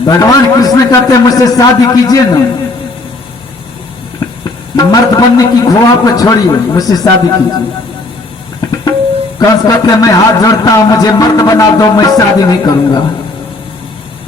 भगवान कृष्ण कहते हैं मुझसे शादी कीजिए ना, मर्द बनने की खोआ को छोड़िए, मुझसे शादी कीजिए। कंस कहते हैं मैं हाथ जोड़ता हूं, मुझे मर्द बना दो, मैं शादी नहीं करूंगा,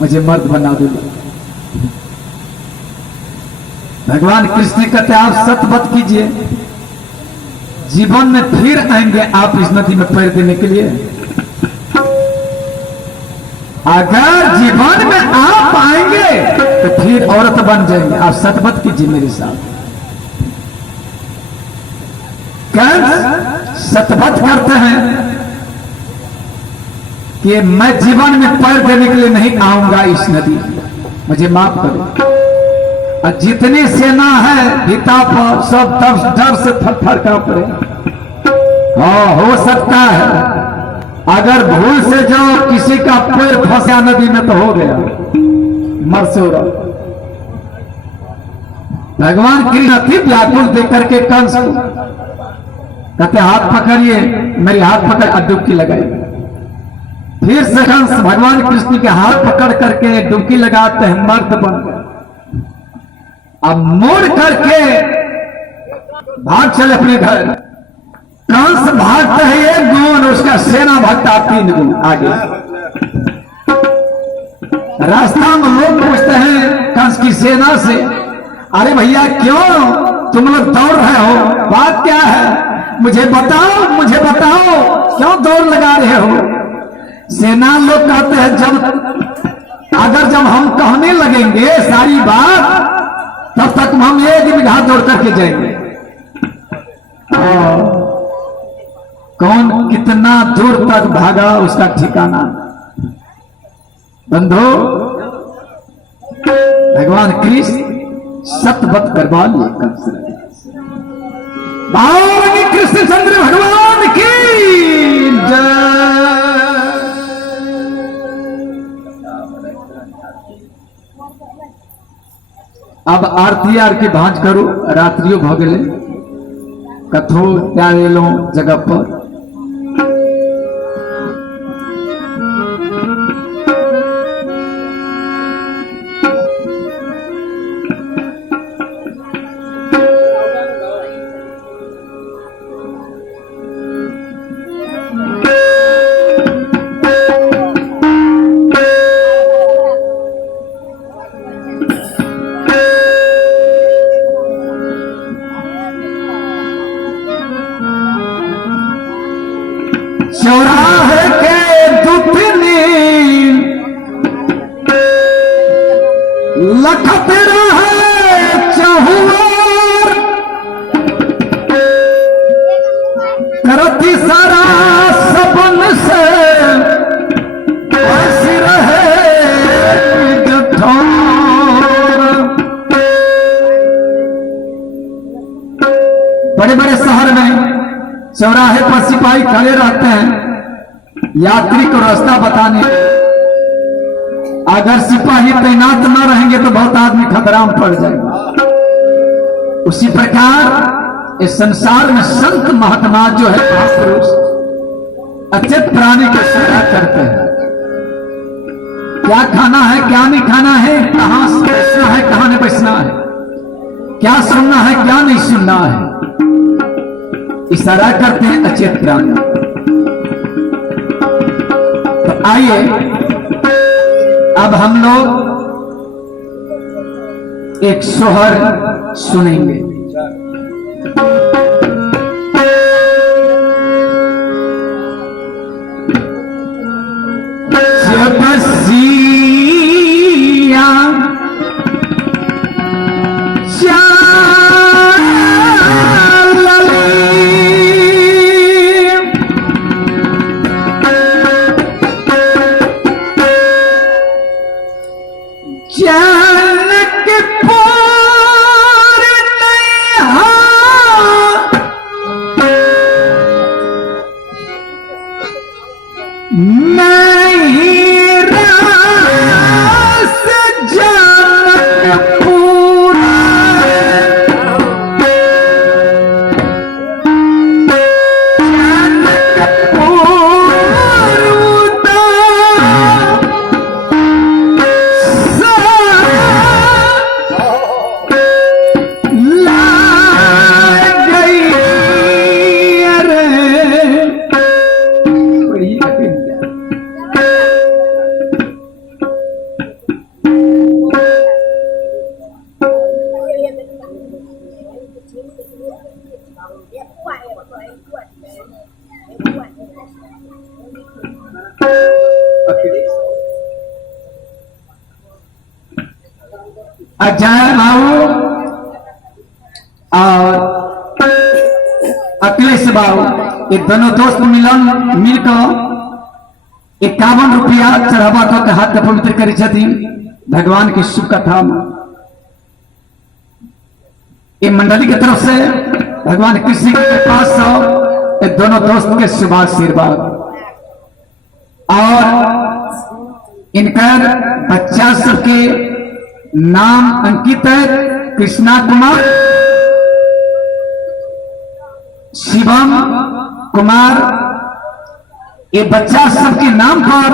मुझे मर्द बना दो। भगवान कृष्ण कहते हैं आप सत्य मत कीजिए, जीवन में फिर आएंगे आप इस नदी में पैर देने के लिए। अगर जीवन में आप आएंगे तो फिर औरत बन जाएंगे, आप सत्य मत कीजिए मेरे साथ। कंस सतबत करते हैं कि मैं जीवन में पैर देने के लिए नहीं आऊंगा इस नदी, मुझे माफ करो। और जितनी सेना है गीता पर सब डर से थर-थर कांप रहे। हाँ, हो सकता है अगर भूल से जो किसी का पैर फंसा नदी में तो हो गया, मर से हो रहा। भगवान कृष्ण अति व्याकुल देख करके कंस को कहते हाथ पकड़िए, मेरी हाथ पकड़ डुबकी लगाई। फिर से कंस भगवान कृष्ण के हाथ पकड़ करके डुबकी लगाते हैं, मर्द बन गए। अब मोड़ करके भाग चले अपने घर। कंस भागता है 1 गुण, उसका सेना भागता 3 गुण आगे। रास्ता में लोग पूछते हैं कंस की सेना से, अरे भैया क्यों तुम लोग दौड़ रहे हो, बात क्या है, मुझे बताओ, मुझे बताओ, क्यों दौड़ लगा रहे हो। सेना लोग कहते हैं जब हम कहने लगेंगे सारी बात तब तक हम 1 बीघा दौड़ करके जाएंगे। कौन कितना दूर तक भागा उसका ठिकाना। बंधु, भगवान कृष्ण सतबत करवा लिए कंस। कृष्णचंद्र भगवान की जय। अब आरती आर के भांज करो, रात्रियों भगले कथो त्या लो जगह पर। चौराहे के दुपनी लखत रहे चहुआर, करती सारा सबन से ऐसी रहे गठोर। बड़े बड़े शहर में चौराहे पर सिपाही खड़े रहते हैं यात्री को रास्ता बताने। अगर सिपाही तैनात न रहेंगे तो बहुत आदमी खतरा में पड़ जाएगा। उसी प्रकार इस संसार में संत महात्मा जो है महापुरुष अचेत प्राणी की सेवा करते हैं। क्या खाना है, क्या नहीं खाना है, कहां बैठना है, कहां नहीं बैठना है, क्या सुनना है, क्या नहीं सुनना है, इशारा करते हैं अचेत प्राणी। तो आइए अब हम लोग एक सोहर सुनेंगे। अजय बाबू और अखिलेश बाबू, ये दोनों दोस्त मिलकर 51 रुपया चढ़ावा के हाथ पवित्र करी भगवान की शुभ कथा में। ये मंडली की तरफ से भगवान कृष्ण के पास ये दोनों दोस्त के शुभ आशीर्वाद और इनकर बच्चा सबके नाम अंकित है कृष्णा कुमार, शिवम कुमार। ये बच्चा सबके नाम पर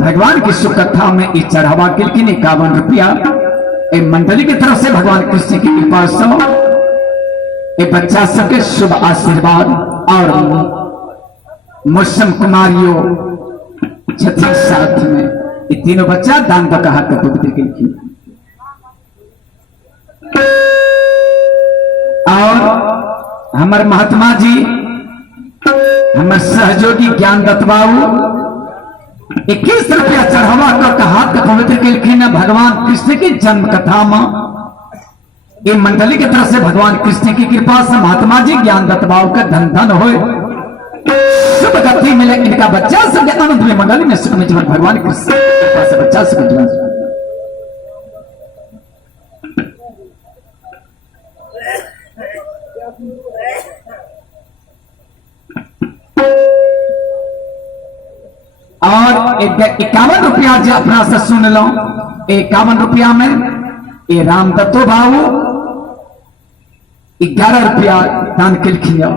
भगवान की शुभ कथा में ये चढ़ावा के लिए 51 रुपया ये मंडली की तरफ से भगवान कृष्ण की कृपा से ये बच्चा सबके शुभ आशीर्वाद और मौसम कुमारियों छठी साथ में ये तीनों बच्चा दान का कहा पवित्र की और हमारे महात्मा जी हमारे सहयोगी ज्ञान दत्त बाबू 21 रुपया चढ़ावा कर हाथ का पवित्र के भगवान कृष्ण की जन्म कथा में ये मंडली की तरफ से भगवान कृष्ण की कृपा से महात्मा जी ज्ञान दत्त बाबू का धन धन हो शुभ गति मिले। इनका बच्चा सब आनंद में मंडली में सुख में जीवन भगवान कृष्ण की कृपा से बच्चा सुख जीवन। और 51 रुपया जो अपना से सुन लो 51 रुपया में ये राम दत्तो बाबू 11 रुपया दान के लिखिए।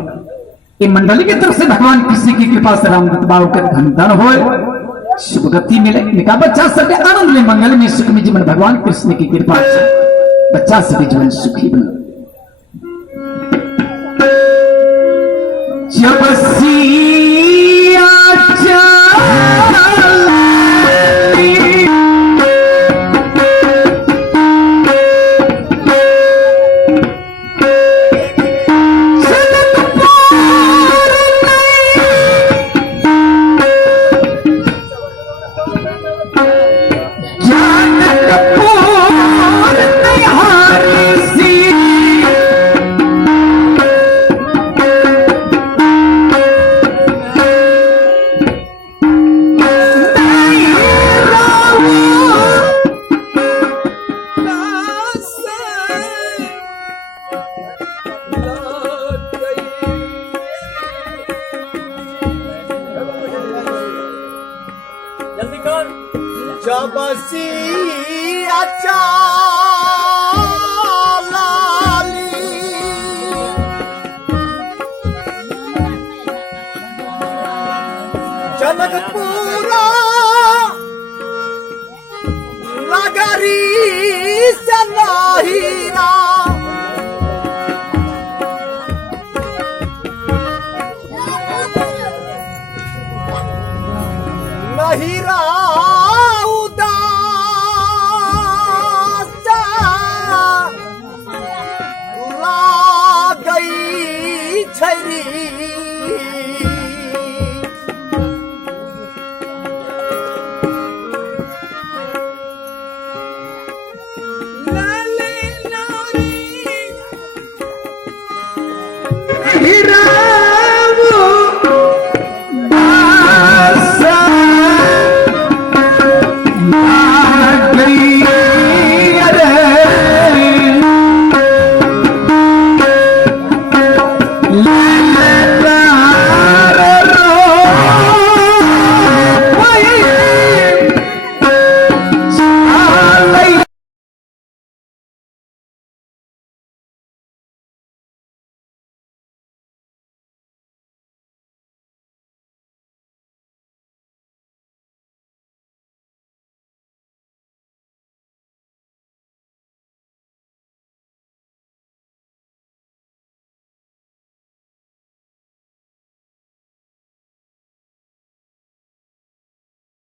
ये मंडली की तरफ से भगवान कृष्ण की कृपा से राम दत्त बाबू के धन धन हो शुभ गति मिले। इनका बच्चा सबके आनंद में मंगल में सुख में जीवन भगवान कृष्ण की कृपा से बच्चा सबके जीवन सुखी बना। जनकपुरा नगरी से नहीरा नहीरा उदास ला गई छरी Bye.